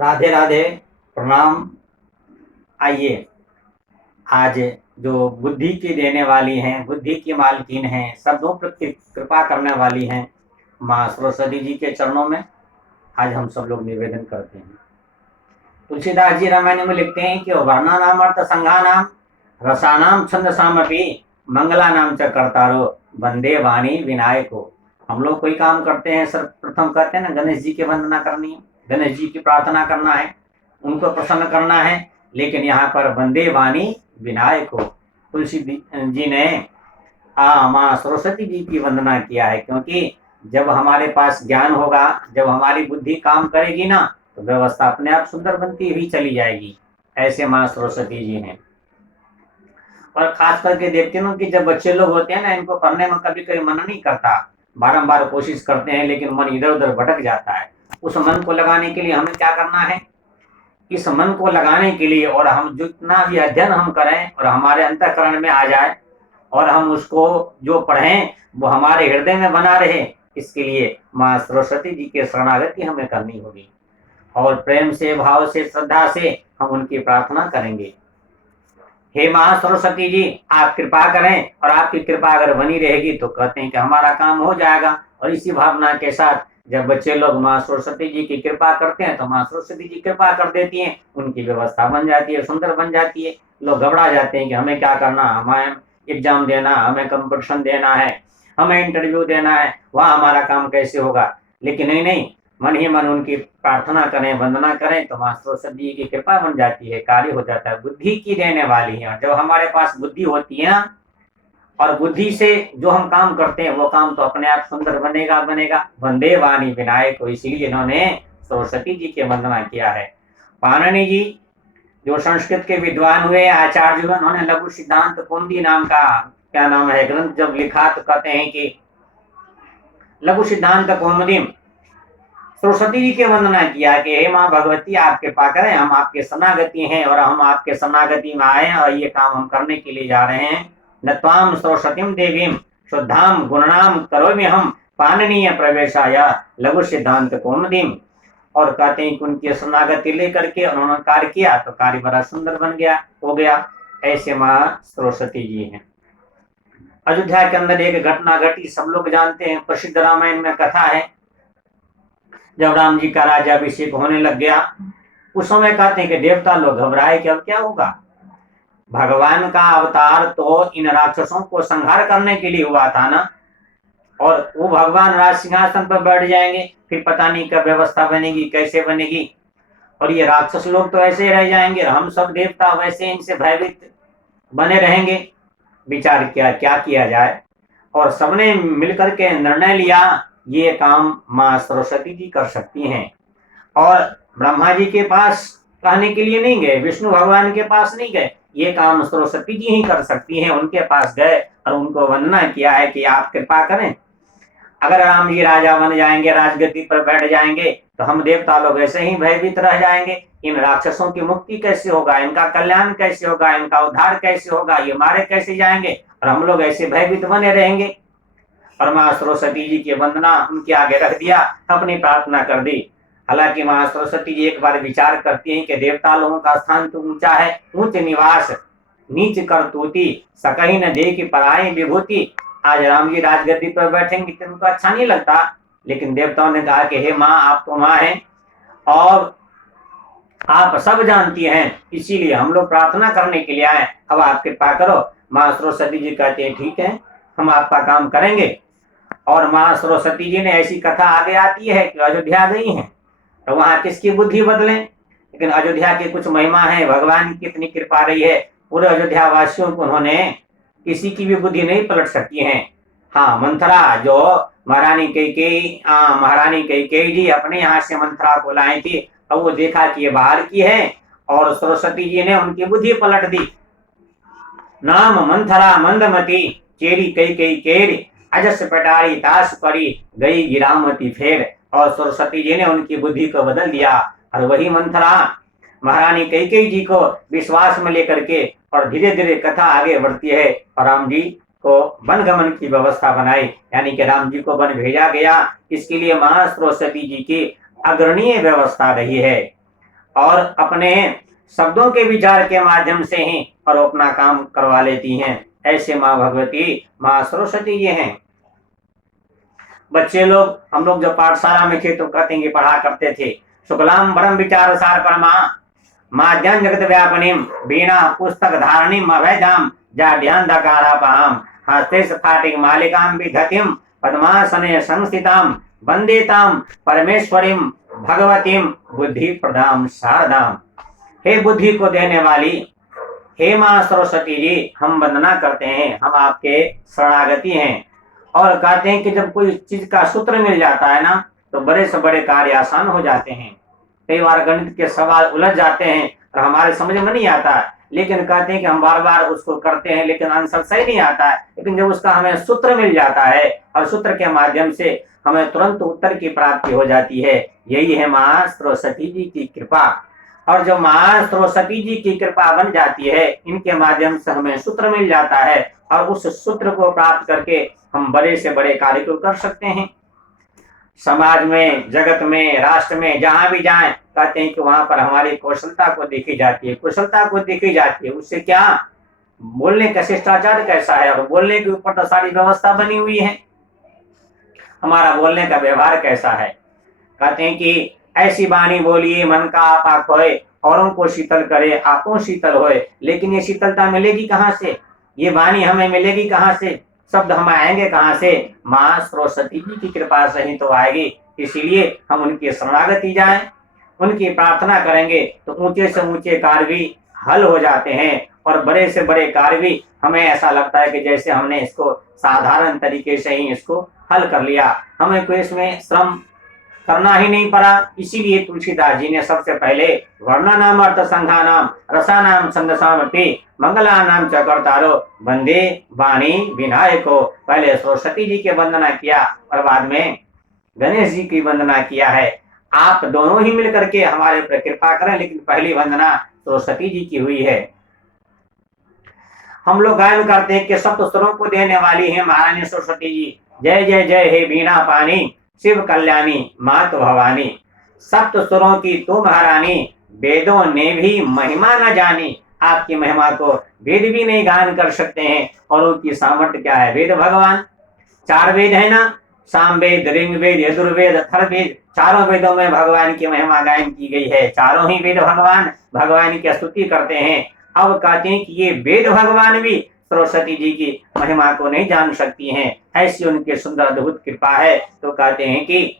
राधे राधे, प्रणाम। आइए, आज जो बुद्धि की देने वाली हैं, बुद्धि की मालकिन हैं, शब्दों पर कृपा करने वाली हैं, माँ सरस्वती जी के चरणों में आज हम सब लोग निवेदन करते हैं। तुलसीदास जी रामायण में लिखते हैं कि वर्णा नाम अर्थ संघा नाम रसानाम छंद सामपी मंगला नाम च कर्तारो वंदे वाणी विनायको। हम लोग कोई काम करते हैं, सर्वप्रथम कहते हैं ना, गणेश जी की वंदना करनी है, गणेश जी की प्रार्थना करना है, उनको प्रसन्न करना है। लेकिन यहाँ पर वंदे वाणी विनायक हो, तुलसी जी ने माँ सरस्वती जी की वंदना किया है, क्योंकि जब हमारे पास ज्ञान होगा, जब हमारी बुद्धि काम करेगी ना, तो व्यवस्था अपने आप सुंदर बनती हुई चली जाएगी। ऐसे माँ सरस्वती जी हैं। और खास करके देखते हैं कि जब बच्चे लोग होते हैं ना, इनको पढ़ने में कभी कभी मन नहीं करता, बारंबार कोशिश करते हैं लेकिन मन इधर उधर भटक जाता है। उस मन को लगाने के लिए हमें क्या करना है? इस मन को लगाने के लिए, और हम जितना भी अध्ययन हम करें और हमारे अंतःकरण में आ जाए, और हम उसको जो पढ़ें वो हमारे हृदय में बना रहे, इसके लिए माँ सरस्वती जी के शरणागति हमें करनी होगी। और प्रेम से, भाव से, श्रद्धा से हम उनकी प्रार्थना करेंगे। हे माँ सरस्वती जी, आप कृपा करें, और आपकी कृपा अगर बनी रहेगी तो कहते हैं कि हमारा काम हो जाएगा। और इसी भावना के साथ जब बच्चे लोग माँ सरस्वती जी की कृपा करते हैं तो माँ सरस्वती जी कृपा कर देती हैं, उनकी व्यवस्था बन जाती है, सुंदर बन जाती है। लोग घबरा जाते हैं कि हमें क्या करना, हमें एग्जाम देना, हमें कंपटीशन देना है, हमें इंटरव्यू देना है, वहाँ हमारा काम कैसे होगा। लेकिन नहीं नहीं, मन ही मन उनकी प्रार्थना करें, वंदना करें तो माँ सरस्वती जी की कृपा बन जाती है, कार्य हो जाता है। बुद्धि की देने वाली है, जब हमारे पास बुद्धि होती है ना, और बुद्धि से जो हम काम करते हैं वो काम तो अपने आप सुंदर बनेगा बनेगा। वंदे वाणी विनायक को, इसीलिए इन्होंने सरस्वती जी की वंदना किया है। पाणिनि जी जो संस्कृत के विद्वान हुए, आचार्य हुए, उन्होंने लघु सिद्धांत कौमुदी नाम का, क्या नाम है, ग्रंथ जब लिखा तो कहते हैं कि लघु सिद्धांत कौमुदी सरस्वती जी की वंदना किया कि हे माँ भगवती, आप कृपा करें, हम आपके शरणागति हैं और हम आपके शरणागति में आए और ये काम हम करने के लिए जा रहे हैं। नत्वाम सरस्वतीम देवीम शुद्धाम गुणनाम करोमि हम पाणनीय प्रवेशाय लघु सिद्धांत कौमुदीम। और कहते हैं कि उनकी शरणागति लेकर के उन्होंने कार्य किया तो कार्य बड़ा सुंदर बन गया, हो गया। ऐसे माँ सरस्वती जी हैं। अयोध्या के अंदर एक घटना घटी, सब लोग जानते हैं, प्रसिद्ध रामायण में कथा है। जब राम जी का राज्याभिषेक होने लग गया, उस समय कहते हैं कि देवता लोग घबराए कि अब क्या होगा। भगवान का अवतार तो इन राक्षसों को संहार करने के लिए हुआ था ना, और वो भगवान राज सिंहासन पर बैठ जाएंगे, फिर पता नहीं कब व्यवस्था बनेगी, कैसे बनेगी, और ये राक्षस लोग तो ऐसे रह जाएंगे, हम सब देवता वैसे इनसे भयभीत बने रहेंगे। विचार किया क्या किया जाए, और सबने मिलकर के निर्णय लिया, ये काम माँ सरस्वती जी कर सकती हैं। और ब्रह्मा जी के पास कहने के लिए नहीं गए, विष्णु भगवान के पास नहीं गए, ये काम सरस्वती जी ही कर सकती हैं। उनके पास गए और उनको वंदना किया है कि आप कृपा करें, अगर राम जी राजा बन जाएंगे, राजगद्दी पर बैठ जाएंगे, तो हम देवता लोग ऐसे ही भयभीत रह जाएंगे। इन राक्षसों की मुक्ति कैसे होगा, इनका कल्याण कैसे होगा, इनका उद्धार कैसे होगा, ये मारे कैसे जाएंगे, और हम लोग ऐसे भयभीत बने रहेंगे। और माँ सरस्वती जी की वंदना उनके आगे रख दिया, अपनी प्रार्थना कर दी। हालांकि माँ सरस्वती जी एक बार विचार करती हैं कि देवता लोगों का स्थान तो ऊंचा है, ऊंच निवास नीच कर तूती सकही न दे की पराई विभूति। आज राम जी राजगद्दी पर बैठेंगे तो उनको अच्छा नहीं लगता, लेकिन देवताओं ने कहा कि हे माँ, आप तो माँ हैं और आप सब जानती हैं, इसीलिए हम लोग प्रार्थना करने के लिए आए, अब आप कृपा करो। माँ सरस्वती जी कहते हैं ठीक है, हम आपका काम करेंगे। और माँ सरस्वती जी ने ऐसी कथा आगे आती है कि अयोध्या गई हैं, तो वहां किसकी बुद्धि बदले, लेकिन अयोध्या की कुछ महिमा है, भगवान की इतनी कृपा रही है, पूरे अयोध्या वासियों को उन्होंने किसी की भी बुद्धि नहीं पलट सकती है। हाँ, मंथरा जो महारानी कैकेयी जी अपने यहाँ से मंथरा को लाई थी, अब वो देखा कि ये बाहर की है, और सरस्वती जी ने उनकी बुद्धि पलट दी। नाम मंथरा मंदमती चेरी कैकेयी केरी अजस पटारी ताश परी गई गिरामती फेर। और सरस्वती जी ने उनकी बुद्धि को बदल दिया, और वही मंथरा महारानी कैकेयी जी को विश्वास में लेकर के, और धीरे धीरे कथा आगे बढ़ती है, और राम जी को वन गमन की व्यवस्था बनाई, यानी कि राम जी को वन भेजा गया। इसके लिए माँ सरस्वती जी की अग्रणीय व्यवस्था रही है। और अपने शब्दों के विचार के माध्यम से ही और अपना काम करवा लेती हैं। ऐसे माँ भगवती, माँ सरस्वती ये हैं। बच्चे लोग, हम लोग जब पाठशाला में थे तो कहते हैं कि पढ़ा करते थे, शुक्लाम वरदं विचार सार परमा माध्यम जगत व्यापनीम बीना पुस्तक धारणीम अभयजाम जाड्यान दकारापहाम हस्ते स्फाटिक मालिकाम विधतिम पद्मासने संस्थिताम वंदेताम परमेश्वरीम भगवतीम बुद्धि प्रदाम शारदाम। हे बुद्धि को देने वाली, हे माँ सरस्वती जी, हम वंदना करते हैं, हम आपके शरणागति हैं। और कहते हैं कि जब कोई चीज का सूत्र मिल जाता है ना तो बड़े से बड़े कार्य आसान हो जाते हैं। कई बार गणित के सवाल उलझ जाते हैं और हमारे समझ में नहीं आता है, लेकिन कहते हैं कि हम बार बार उसको करते हैं लेकिन आंसर सही नहीं आता है। लेकिन जब उसका हमें सूत्र मिल जाता है और सूत्र के माध्यम से हमें तुरंत उत्तर की प्राप्ति हो जाती है, यही है माँ सरस्वती जी की कृपा। और जो माँ सरस्वती जी की कृपा बन जाती है, इनके माध्यम से हमें सूत्र मिल जाता है और उस सूत्र को प्राप्त करके हम बड़े से बड़े कार्य को कर सकते हैं। समाज में, जगत में, राष्ट्र में जहां भी जाएं, कहते हैं कि वहां पर हमारी कौशलता को देखी जाती है, कुशलता को देखी जाती है। उससे क्या, बोलने का शिष्टाचार कैसा है और बोलने के ऊपर तो सारी व्यवस्था बनी हुई है, हमारा बोलने का व्यवहार कैसा है। कहते हैं कि ऐसी वाणी बोलिए मन का आपा खोए, औरों को शीतल करे आपो शीतल होए। लेकिन ये शीतलता मिलेगी कहाँ से, ये वाणी हमें मिलेगी कहाँ से, शब्द हम आएंगे कहाँ से, माँ सरस्वती जी की कृपा से ही तो आएगी। इसीलिए हम उनकी शरणागति जाएं, उनकी प्रार्थना करेंगे तो ऊंचे से ऊंचे कार्य भी हल हो जाते हैं और बड़े से बड़े कार्य भी हमें ऐसा लगता है कि जैसे हमने इसको साधारण तरीके से ही इसको हल कर लिया, हमें कोई इसमें श्रम करना ही नहीं पड़ा। इसीलिए तुलसीदास जी ने सबसे पहले वर्णनाम अर्थ संघानाम रसानाम छंदसामपि मंगलानाम च कर्तारो वंदे वाणी विनायको। पहले सरस्वती जी की वंदना किया और बाद में गणेश जी की वंदना किया है। आप दोनों ही मिलकर के हमारे ऊपर कृपा करें, लेकिन पहली वंदना सरस्वती जी की हुई है। हम लोग गायन करते हैं कि सप्त स्वरों को देने वाली है महारानी सरस्वती जी। जय जय जय हे बीणा पानी शिव कल्याणी मात भवानी। सप्त स्वरों की तू महारानी, वेदों ने भी महिमा न जानी। आपकी महिमा को वेद भी नहीं गान कर सकते हैं। और उनकी सामर्थ्य क्या है, वेद भगवान, चार वेद है ना, सामवेद, ऋग्वेद, यजुर्वेद, अथर्ववेद, चारों वेदों में भगवान की महिमा गायन की गई है। चारों ही वेद भगवान की स्तुति करते हैं। अब कहते हैं कि ये वेद भगवान भी सरस्वती जी की महिमा को नहीं जान सकती हैं, ऐसी उनकी सुंदर अद्भुत कृपा है। तो कहते हैं कि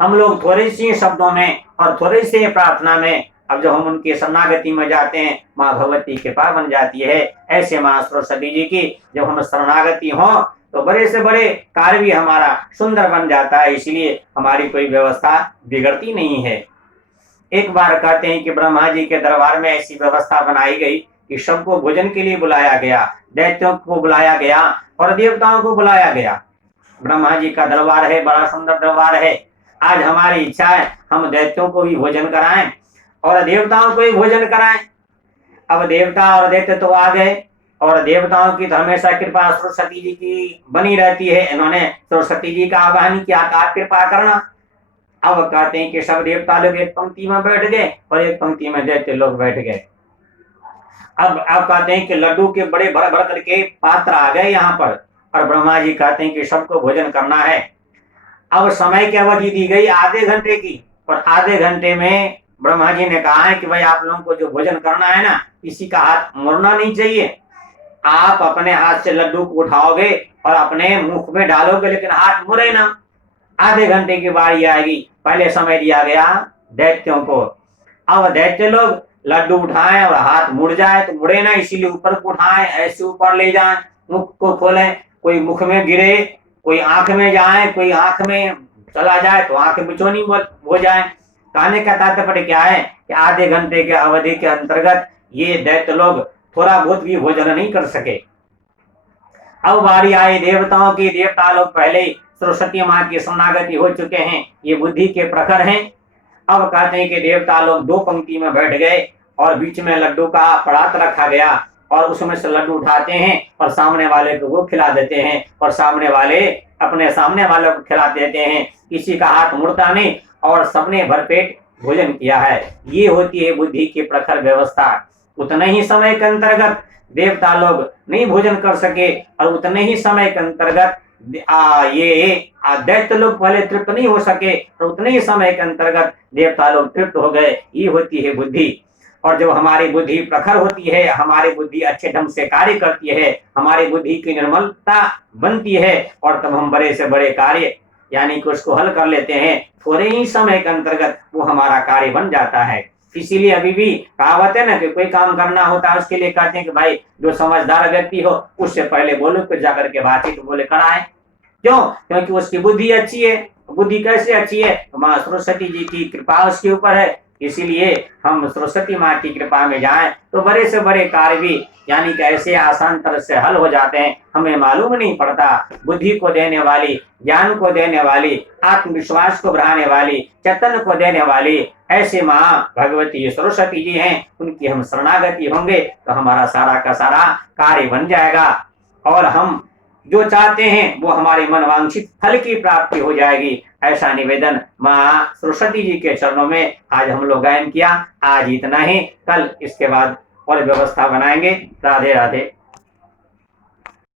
हम लोग थोड़े से शब्दों में और थोड़े से प्रार्थना में, अब जब हम उनकी शरणागति में जाते हैं, माँ भगवती कृपा बन जाती है। ऐसे माँ सरस्वती जी की जब हम शरणागति हो तो बड़े से बड़े कार्य भी हमारा सुंदर बन जाता है। इसलिए हमारी कोई व्यवस्था बिगड़ती नहीं है। एक बार कहते हैं कि ब्रह्मा जी के दरबार में ऐसी व्यवस्था बनाई गई कि सबको भोजन के लिए बुलाया गया, दैत्यों को बुलाया गया और देवताओं को बुलाया गया। ब्रह्मा जी का दरबार है, बड़ा सुंदर दरबार है। आज हमारी इच्छा है हम दैत्यों को भी भोजन कराएं और देवताओं को भी भोजन कराएं। अब देवता और दैत्य तो आ गए और देवताओं की तो हमेशा कृपा सरस्वती जी की बनी रहती है। इन्होंने सरस्वती जी का आह्वान किया, आप कृपा करना। अब कहते हैं कि सब देवता लोग एक पंक्ति में बैठ गए और एक पंक्ति में दैत्य लोग बैठ गए। अब कहते हैं कि लड्डू के बड़े भर भर करके पात्र आ गए यहाँ पर और ब्रह्मा जी कहते हैं कि सबको भोजन करना है। अब समय की अवधि दी गई आधे घंटे की और आधे घंटे में ब्रह्मा जी ने कहा है कि भाई आप लोगों को जो भोजन करना है ना, किसी का हाथ मुड़ना नहीं चाहिए। आप अपने हाथ से लड्डू को उठाओगे और अपने मुख में डालोगे, लेकिन हाथ मुड़े ना। आधे घंटे की बारी आएगी। पहले समय दिया गया दैत्यों को। अब दैत्य लोग लड्डू उठाएं और हाथ मुड़ जाए तो मुड़े ना, इसीलिए ऊपर को उठाएं, ऐसे ऊपर ले जाएं, मुख को खोलें, कोई मुख में गिरे, कोई आंख में जाए, कोई आंख में चला जाए तो आंख बिचौनी हो जाए। कहने का तात्पर्य क्या है कि आधे घंटे के अवधि के अंतर्गत ये दैत्य लोग थोड़ा बहुत भी भोजन नहीं कर सके। अब बारी आई देवताओं की। देवता लोग पहले सरस्वती माँ की शरणागति हो चुके हैं, ये बुद्धि के प्रखर हैं। अब कहते हैं कि देवता लोग दो पंक्ति में बैठ गए और बीच में लड्डू का परात रखा गया और उसमें से लड्डू उठाते हैं और सामने वाले को वो खिला देते हैं और सामने वाले अपने सामने वाले को खिला देते हैं। किसी का हाथ मुड़ता नहीं और सबने भरपेट भोजन किया है। ये होती है बुद्धि की प्रखर व्यवस्था। उतने ही समय के अंतर्गत देवता लोग नहीं भोजन कर सके और उतने ही समय के अंतर्गत दैत्य लोग पहले तृप्त नहीं हो सके और उतने ही समय के अंतर्गत देवता लोग तृप्त हो गए। ये होती है बुद्धि। और जब हमारी बुद्धि प्रखर होती है, हमारी बुद्धि अच्छे ढंग से कार्य करती है, हमारी बुद्धि की निर्मलता बनती है और तब हम बड़े से बड़े कार्य यानी कि उसको हल कर लेते हैं। थोड़े ही समय के अंतर्गत वो हमारा कार्य बन जाता है। इसीलिए अभी भी कहावत है ना कि कोई काम करना होता है उसके लिए कहते हैं कि भाई जो समझदार व्यक्ति हो उससे पहले बोलो कि जाकर के बातचीत बोले कराए। क्यों? क्योंकि उसकी बुद्धि अच्छी है। बुद्धि कैसे अच्छी है? माँ सरस्वती जी की कृपा उसके ऊपर है। इसीलिए हम सरस्वती माँ की कृपा में जाएं तो बड़े से बड़े कार्य भी यानी कि ऐसे आसान तरह से हल हो जाते हैं, हमें मालूम नहीं पड़ता। बुद्धि को देने वाली, ज्ञान को देने वाली, आत्मविश्वास को बढ़ाने वाली, चेतन को देने वाली ऐसे माँ भगवती सरस्वती जी हैं। उनकी हम शरणागति होंगे तो हमारा सारा का सारा कार्य बन जाएगा और हम जो चाहते हैं वो हमारे मनवांछित फल की प्राप्ति हो जाएगी। ऐसा निवेदन माँ सरस्वती जी के चरणों में आज हम लोग गायन किया। आज इतना ही, कल इसके बाद और व्यवस्था बनाएंगे। राधे राधे।